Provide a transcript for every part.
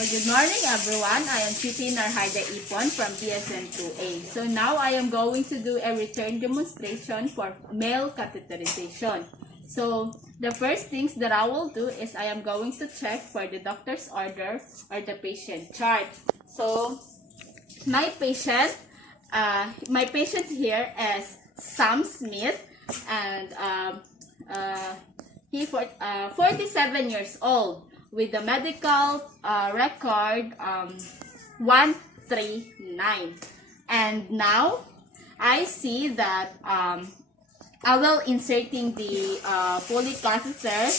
Good morning everyone. I am Sittie Norhaida Ipon from BSN2-A. So now I am going to do a return demonstration for male catheterization. So the first things that I will do is I am going to check for the doctor's order or the patient chart. So my patient here is Sam Smith, and he 47 years old with the medical record 139. And now I see that I will inserting the pulley catheter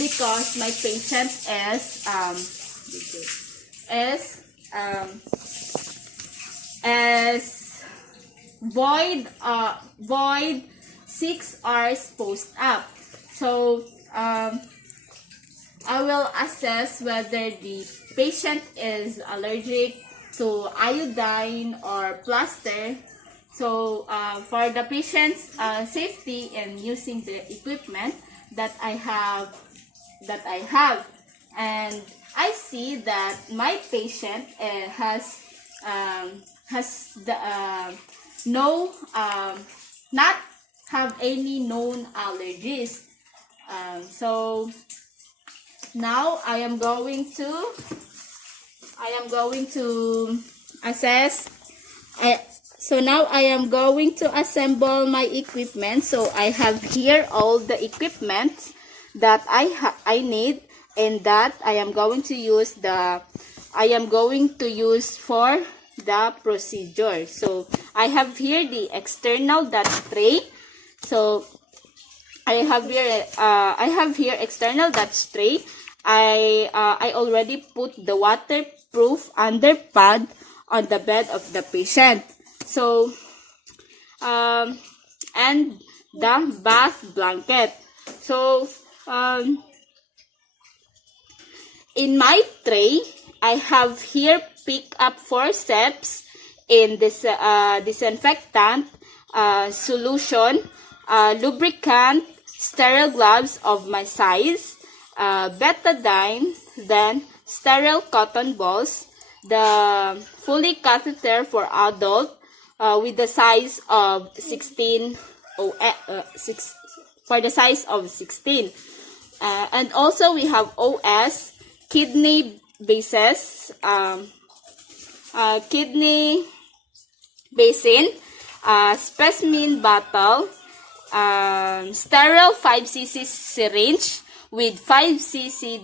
because my patient is void 6 hours post-op. So I will assess whether the patient is allergic to iodine or plaster. So for the patient's safety in using the equipment that I have, and I see that my patient has not have any known allergies. So now I am going to assess. So now I am going to assemble my equipment. So I have here all the equipment that I need, and that I am going to use for the procedure. So I have here the external dot tray. So I have here external dot tray. I already put the waterproof underpad on the bed of the patient. So and the bath blanket. So in my tray, I have here pick up forceps in this disinfectant solution, lubricant, sterile gloves of my size, betadine, then sterile cotton balls, the Foley catheter for adult with the size of 16 for the size of 16, and also we have OS, kidney bases, kidney basin, specimen bottle, sterile 5cc syringe with 5cc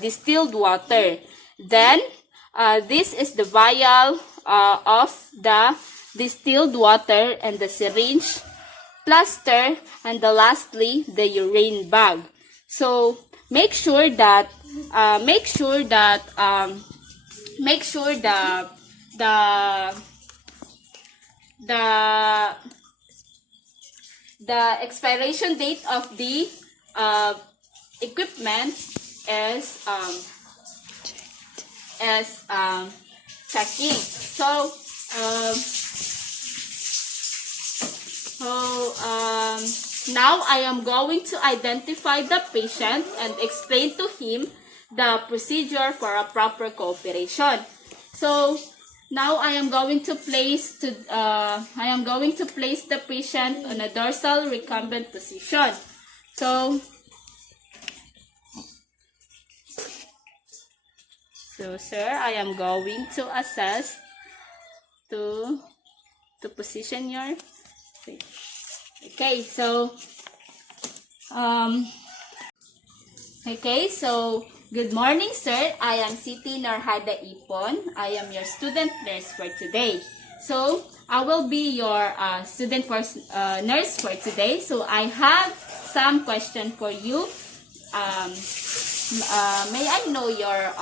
distilled water. Then this is the vial of the distilled water and the syringe, plaster, and lastly the urine bag. So make sure that the expiration date of the equipment is checking. So now I am going to identify the patient and explain to him the procedure for a proper cooperation. So now I am going to place the patient on a dorsal recumbent position. So sir, I am going to assess to position your. Okay, so good morning, sir. I am Sittie Norhaida Ipon. I am your student nurse for today. So I will be your student nurse for today. So I have some question for you. May I know your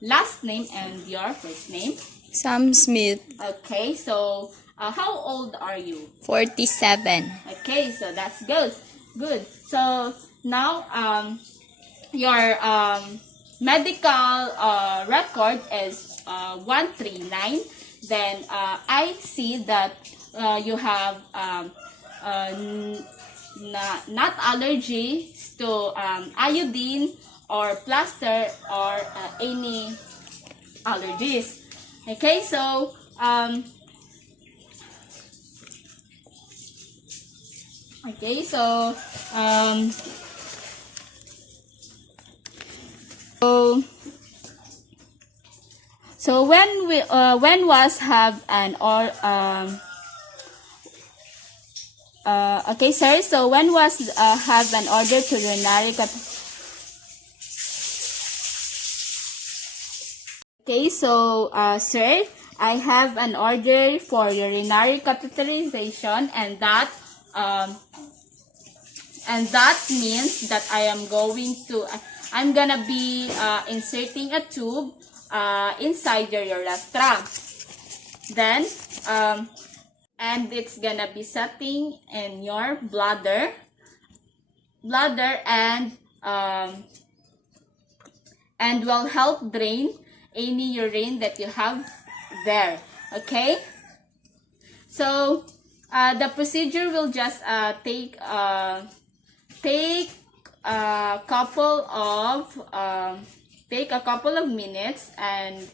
last name and your first name? Sam Smith. Okay, so how old are you? 47. Okay, so that's good. Good. So now your medical record is 139. Then I see that you have not allergies to iodine or plaster or any allergies. Okay, so um, so so when was have an or okay, sir. So when was have an order to urinary Okay, so sir, I have an order for urinary catheterization, um, and that means that I'm gonna be inserting a tube inside your urethra. Then and it's gonna be setting in your bladder um, and will help drain any urine that you have there. Okay, so the procedure will just take a couple of minutes, and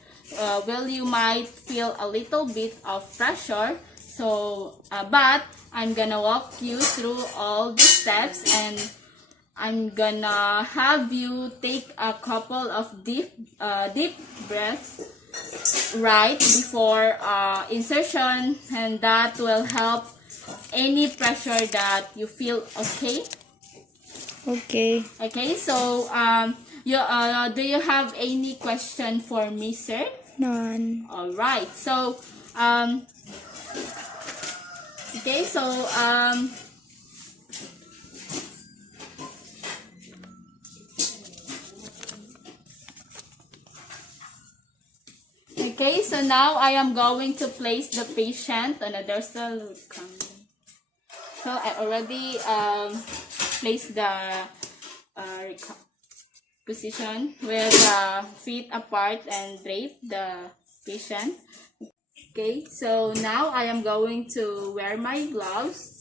you might feel a little bit of pressure. So but I'm gonna walk you through all the steps, and I'm gonna have you take a couple of deep breaths right before insertion, and that will help any pressure that you feel. Okay. Okay. Okay, so do you have any question for me, sir? None. All right. So okay, so okay, so now I am going to place the patient on a dorsal column. So I already placed the position with feet apart and drape the patient. Okay, so now I am going to wear my gloves.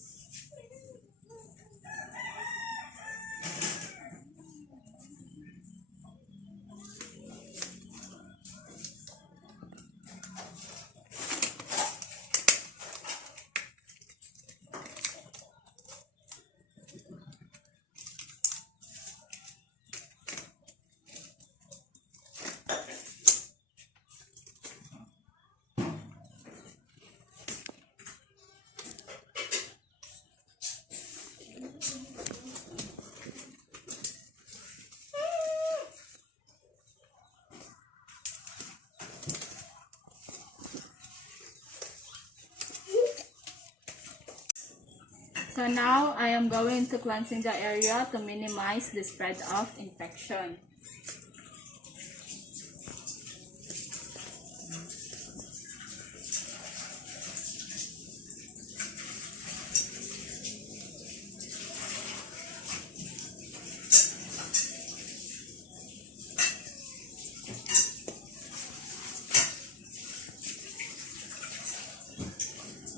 So now I am going to cleansing the area to minimize the spread of infection.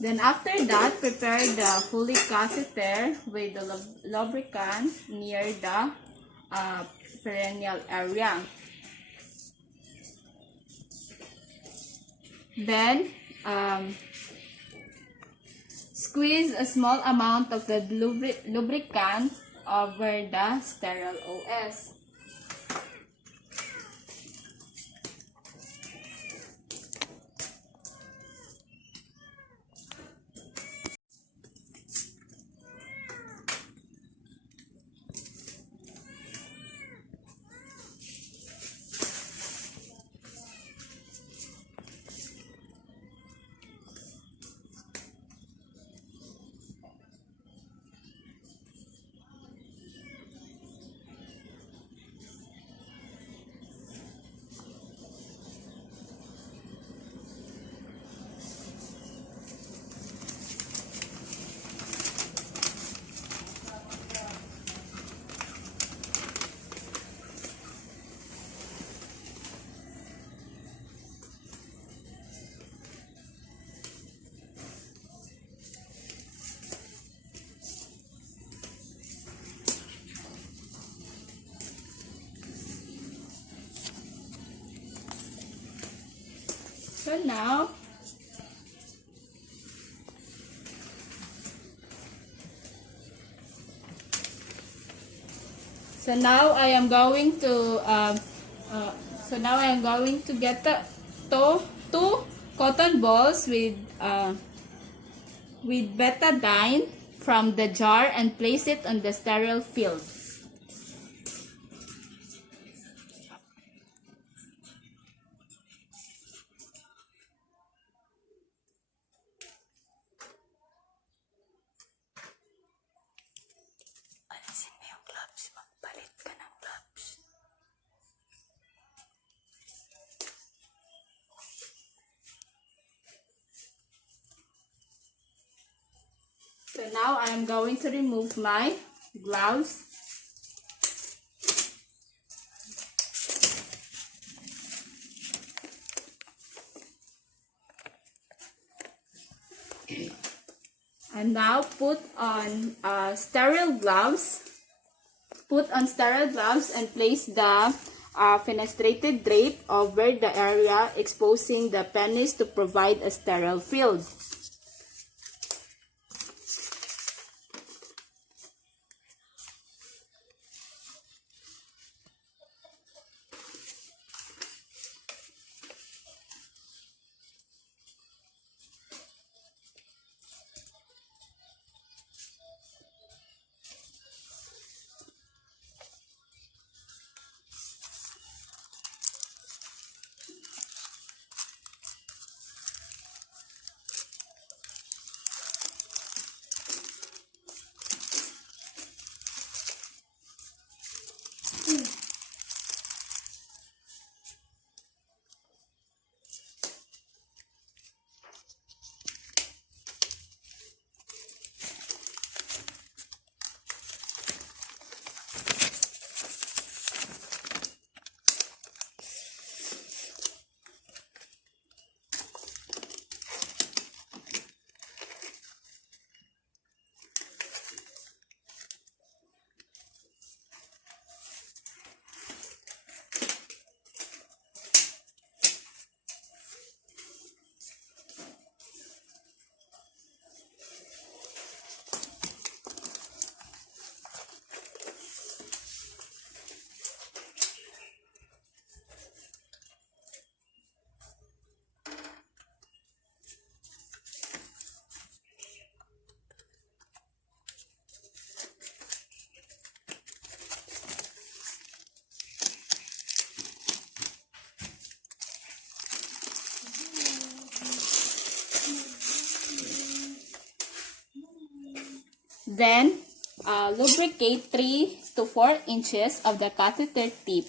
Then after that, prepare the Foley catheter with the lubricant near the perineal area. Then squeeze a small amount of the lubricant over the sterile OS. So now, I am going to get the two cotton balls with betadine from the jar and place it on the sterile field. Alisin mo yung gloves. Magpalit ka ng gloves. So now I am going to remove my gloves. And now put on sterile gloves. Put on sterile gloves and place the fenestrated drape over the area, exposing the penis to provide a sterile field. Then, lubricate 3 to 4 inches of the catheter tip.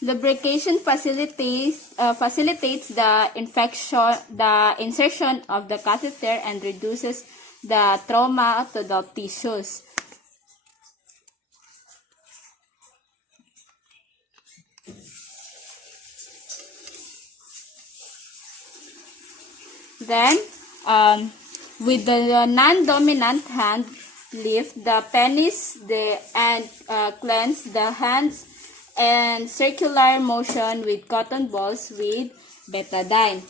Lubrication facilitates the insertion of the catheter and reduces the trauma to the tissues. Then, with the non-dominant hand, lift the penis and cleanse the hands and circular motion with cotton balls with betadine.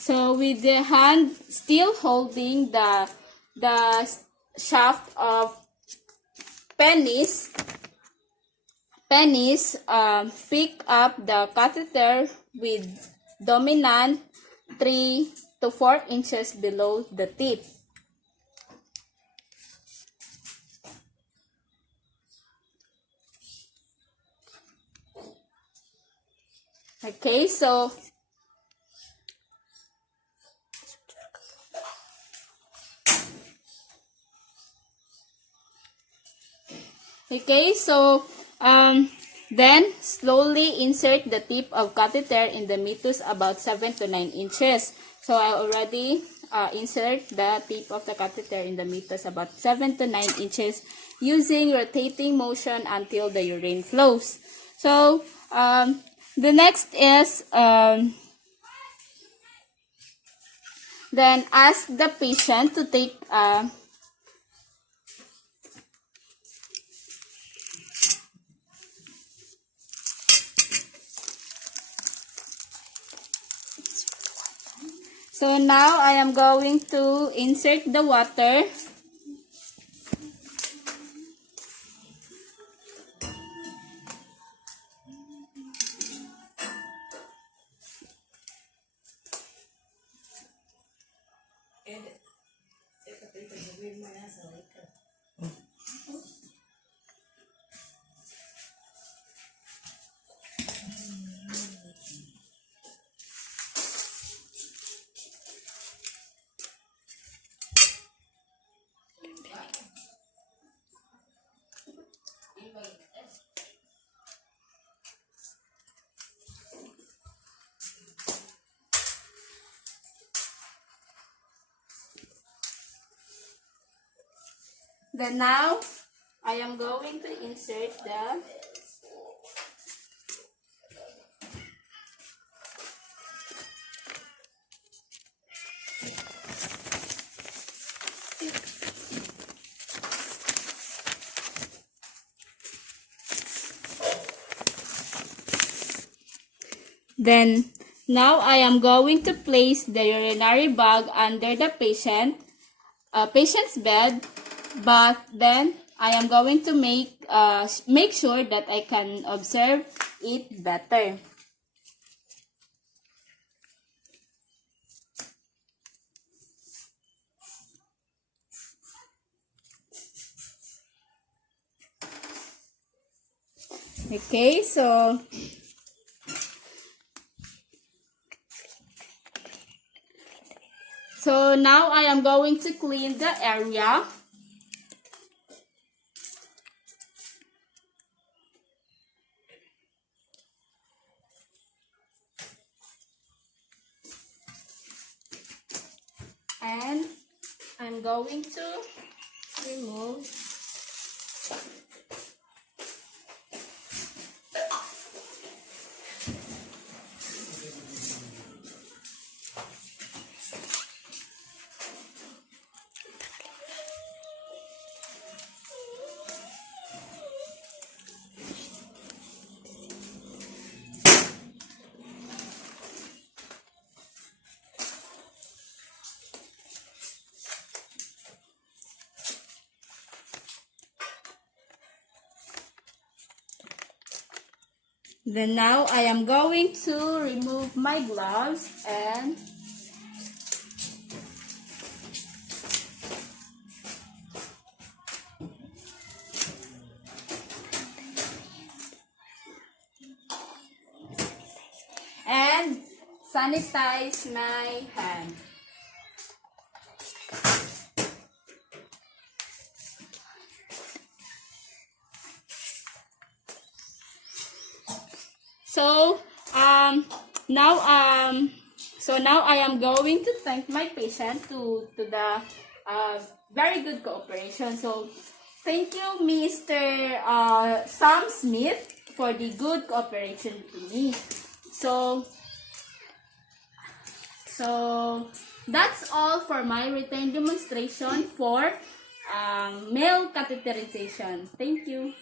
So with the hand still holding the shaft of penis, pick up the catheter with dominant 3 to 4 inches below the tip. Okay, so then slowly insert the tip of catheter in the meatus about 7 to 9 inches. So I already insert the tip of the catheter in the meatus about 7 to 9 inches using rotating motion until the urine flows. So the next is then ask the patient to take so now I am going to insert the water. Then now I am going to insert the Then, now I am going to place the urinary bag under the patient's bed, but then I am going to make sure that I can observe it better. Okay, so now I am going to clean the area. And I'm going to remove Then now I am going to remove my gloves and sanitize my hand. So now I am going to thank my patient to the very good cooperation. So thank you, Mr. Sam Smith, for the good cooperation to me. So that's all for my written demonstration for male catheterization. Thank you.